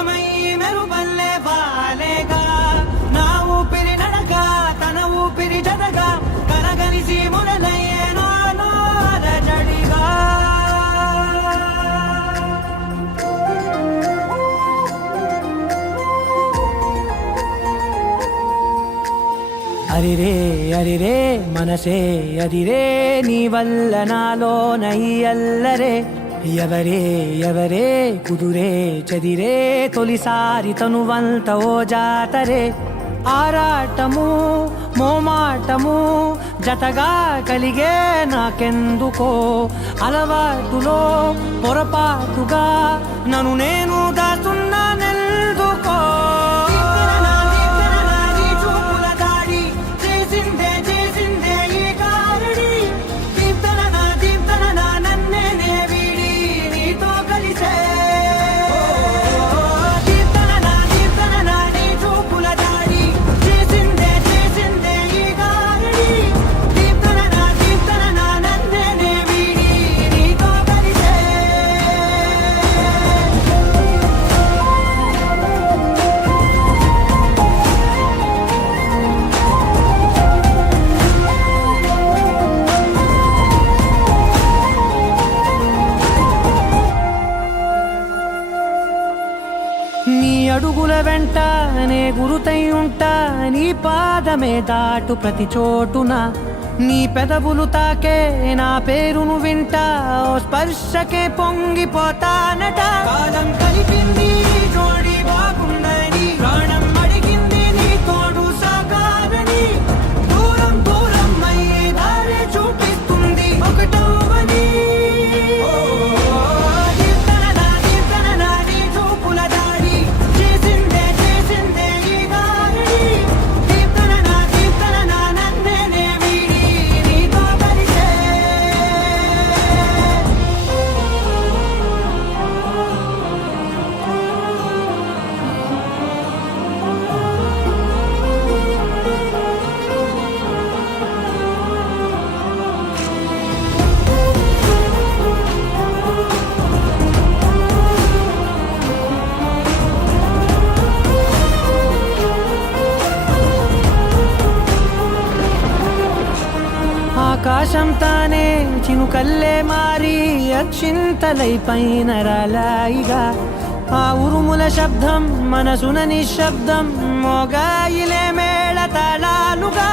నిజమై మెరుపల్లే వాలేగా నా ఊపిరి నడక తన ఊపిరి జతగా కలగలిసి మొదలయ్యే నాలో అలజడిగా అరిరే అరిరే మనసే అదిరే నీ వల్ల నాలో నయ్యల్లరే ఎవరే ఎవరే కుదురే చదిరే తొలిసారి తనువంత ఓ జాతరే ఆరాటము మోమాటము జతగా కలిగే నాకెందుకో అలవాటులో పొరపాటుగా నన్ను నేను దాచున్నానెందుకో నీ అడుగుల వెంట నే గురుతై ఉంటా నీ పాదమే దాటు ప్రతి చోటున నీ పెదవులు తాకే నా పేరును వింటా ఓ స్పర్శకే పొంగిపోతానట కాలం కలిపింది జోడి బాగుందని ప్రాణం అడిగింది నీ తోడు సాగాలని దూరం దూరం అయ్యే దారి చూపిస్తుంది ఒకటవని ఆకాశం తానే చినుకల్లే మారి అక్షింతలై పైన రాలాయిగా ఆ ఉరుముల శబ్దం మనసున నిశ్శబ్దం మోగాయిలే మేళ తాళాలుగా